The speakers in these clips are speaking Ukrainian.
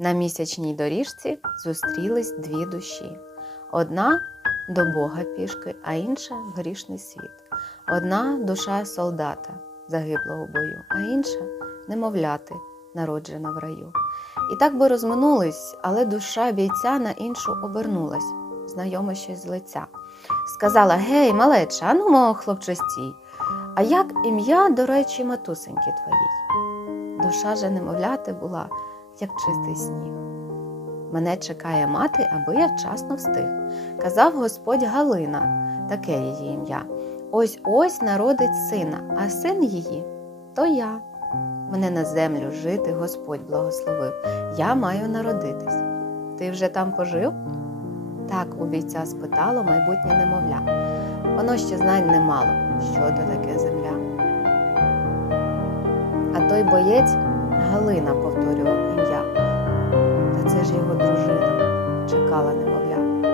На місячній доріжці зустрілись дві душі. Одна до Бога пішки, а інша в грішний світ. Одна душа солдата, загиблого бою, а інша немовляти, народжена в раю. І так би розминулись, але душа бійця на іншу обернулась, знайоме щось з лиця. Сказала: Гей, малеча, ану, мого хлопчастій, а як ім'я, до речі, матусеньки твоїй? Душа же немовляти була, як чистий сніг. Мене чекає мати, аби я вчасно встиг. Казав Господь Галина, таке її ім'я. Ось ось народить сина, а син її то я. Мене на землю жити Господь благословив. Я маю народитись. Ти вже там пожив? Так у бійця спитало майбутнє немовля. Воно ще знань не мало, що то таке земля. А той боєць Галина повторював ім'я. Та це ж його дружина, чекала немовля.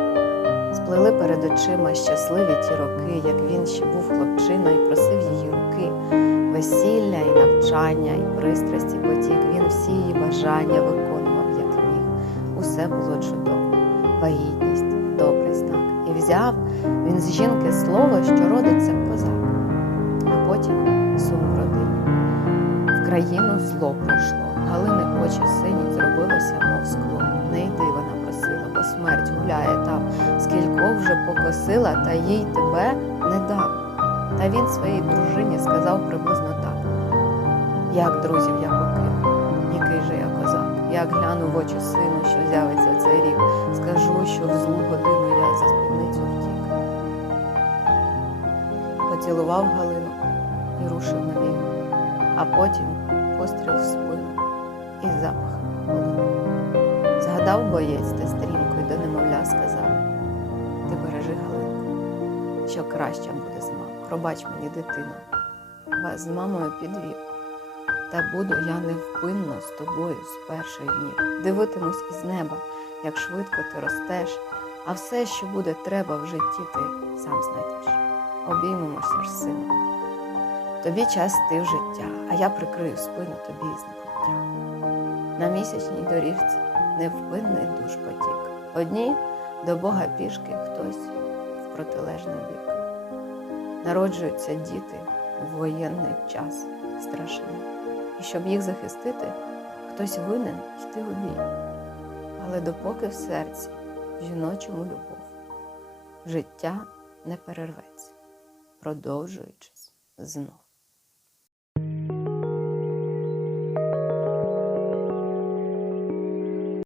Сплили перед очима щасливі ті роки, як він ще був хлопчина і просив її руки, весілля і навчання, і пристрасті потік. Він всі її бажання виконував, як міг. Усе було чудово, вагітність, добрий знак. І взяв він з жінки слово, що родиться козак, а потім країну зло прийшло. Галини очі сині зробилося, мов скло. Не йди вона просила, бо смерть гуляє там. Скілько вже покосила, та їй тебе не дам. Та він своїй дружині сказав приблизно так: як друзів я покину, який же я козак, як гляну в очі сину, що з'явиться цей рік, скажу, що в злу годину я за спідницю втік. Поцілував Галину і рушив на війну, а потім постріл в спину і запах полину. Згадав боєць та стрімко й до немовля сказав: Ти бережи Галинку, що краще буде з. Пробач мені, дитино, вас з мамою підвів. Та буду я невпинно з тобою з перших днів. Дивитимусь із неба, як швидко ти ростеш, а все, що буде треба в житті, ти сам знайдеш. Обіймемося ж, сину. Тобі час йти в життя, а я прикрию спину тобі з небуття. На місячній доріжці невпинний душ потік. Одні до Бога пішки, хтось в протилежний бік. Народжуються діти в воєнний час страшний. І щоб їх захистити, хтось винен йти у бій. Але допоки в серці в жіночому любов, життя не перерветься, продовжуючись знов.